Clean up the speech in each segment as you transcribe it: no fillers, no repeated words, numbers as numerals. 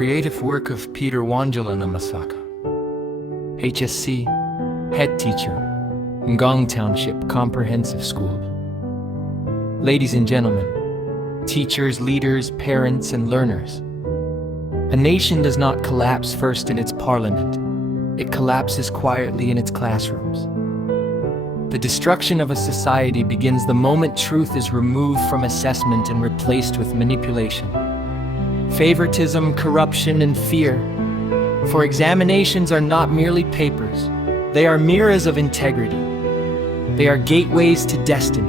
creative work of Peter Wanjala Namasaka, HSC, head teacher, Ngong Township Comprehensive School. Ladies and gentlemen, teachers, leaders, parents, and learners, a nation does not collapse first in its parliament. It collapses quietly in its classrooms. The destruction of a society begins the moment truth is removed from assessment and replaced with manipulation, favoritism, corruption, and fear. For examinations are not merely papers. They are mirrors of integrity. They are gateways to destiny.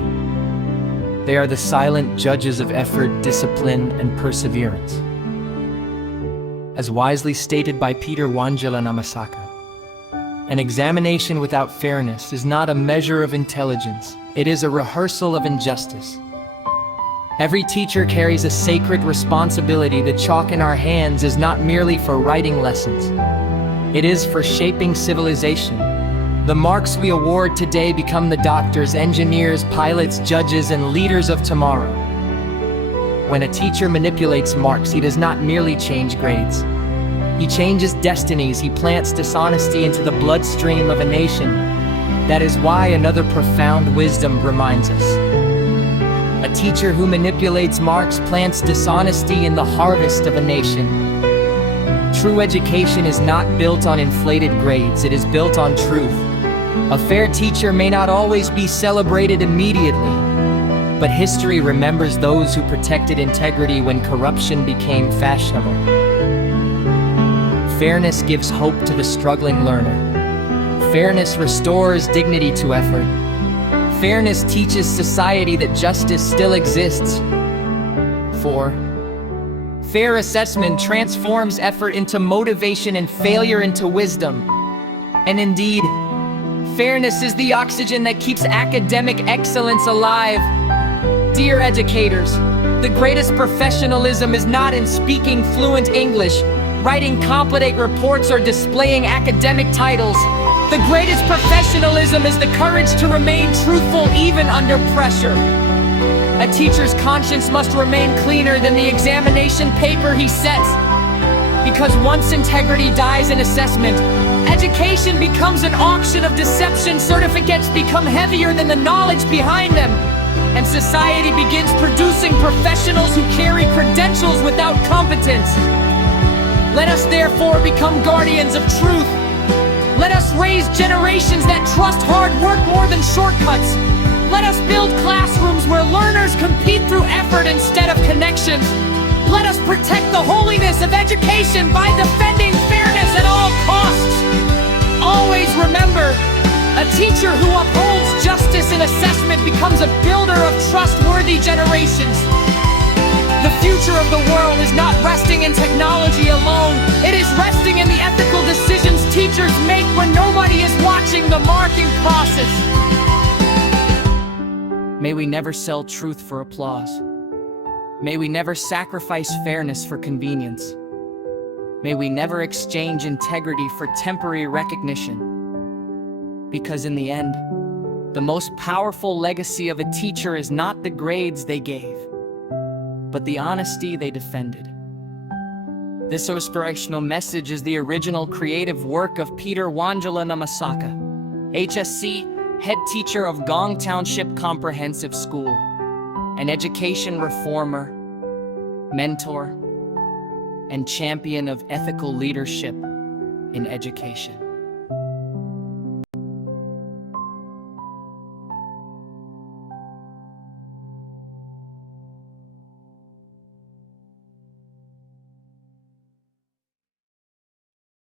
They are the silent judges of effort, discipline, and perseverance. As wisely stated by Peter Wanjala Namasaka, an examination without fairness is not a measure of intelligence. It is a rehearsal of injustice. Every teacher carries a sacred responsibility. The chalk in our hands is not merely for writing lessons. It is for shaping civilization. The marks we award today become the doctors, engineers, pilots, judges, and leaders of tomorrow. When a teacher manipulates marks, he does not merely change grades. He changes destinies. He plants dishonesty into the bloodstream of a nation. That is why another profound wisdom reminds us. A teacher who manipulates marks plants dishonesty in the harvest of a nation. True education is not built on inflated grades. It is built on truth. A fair teacher may not always be celebrated immediately, but history remembers those who protected integrity when corruption became fashionable. Fairness gives hope to the struggling learner. Fairness restores dignity to effort. Fairness teaches society that justice still exists. 4. Fair assessment transforms effort into motivation and failure into wisdom. And indeed, fairness is the oxygen that keeps academic excellence alive. Dear educators, the greatest professionalism is not in speaking fluent English, writing competent reports, or displaying academic titles. The greatest professionalism is the courage to remain truthful even under pressure. A teacher's conscience must remain cleaner than the examination paper he sets. Because once integrity dies in assessment, education becomes an auction of deception. Certificates become heavier than the knowledge behind them, and society begins producing professionals who carry credentials without competence. Let us therefore become guardians of truth. Let us raise generations that trust hard work more than shortcuts. Let us build classrooms where learners compete through effort instead of connections. Let us protect the holiness of education by defending fairness at all costs. Always remember, a teacher who upholds justice in assessment becomes a builder of trustworthy generations. The future of the world is not resting in technology alone. It is resting in the ethical decisions teachers make when nobody is watching the marking process. May we never sell truth for applause. May we never sacrifice fairness for convenience. May we never exchange integrity for temporary recognition. Because in the end, the most powerful legacy of a teacher is not the grades they gave, but the honesty they defended. This inspirational message is the original creative work of Peter Wanjala Namasaka, HSC, head teacher of Ngong Township Comprehensive School, an education reformer, mentor, and champion of ethical leadership in education.